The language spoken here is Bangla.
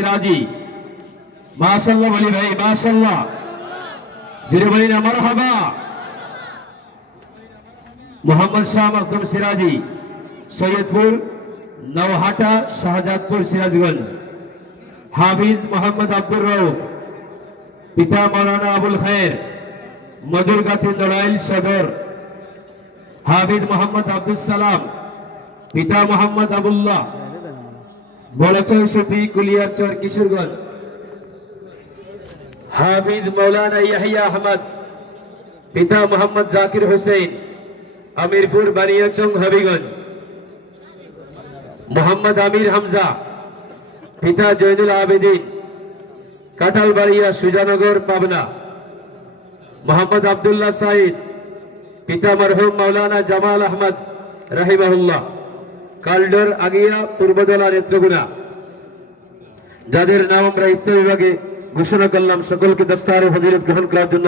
সিরাজি মাশাআল্লাহ বলি ভাই মাশাআল্লাহ জিরে বলি না মারহাবা মোহাম্মদ শাহ মখদুম সিরাজি সৈয়দপুর নওহাটা শাহজাদপুর সিরাজগঞ্জ হাফিজ মোহাম্মদ আব্দুর রউফ পিতা মৌলানা আবুল খায়ের মধুরগাতি নড়াইল সদর হাফিজ মোহাম্মদ আব্দুল সালাম পিতা মোহাম্মদ আবুল্লাহ বড়চর সুফি কুলিয়ারচর কিশোরগঞ্জ হাফিজ মৌলানা ইয়াহিয়া আহমদ পিতা মোহাম্মদ জাকির হোসেন আমিরপুর বানিয়াচং হবিগঞ্জ মোহাম্মদ আমির হামজা পিতা জয়নুল আবেদিন কাটালবাড়িয়া সুজানগর পাবনা মোহাম্মদ আব্দুল্লাহ সাইদ পিতা মরহুম মৌলানা জামাল আহমদ রাহিমাহুল্লাহ কালডর আগিয়া পূর্বদলা নেত্রগুনা যাদের নাম আমরা ইফতার বিভাগে ঘোষণা করলাম সকলকে দস্তার ফজিলত গ্রহণ করার জন্য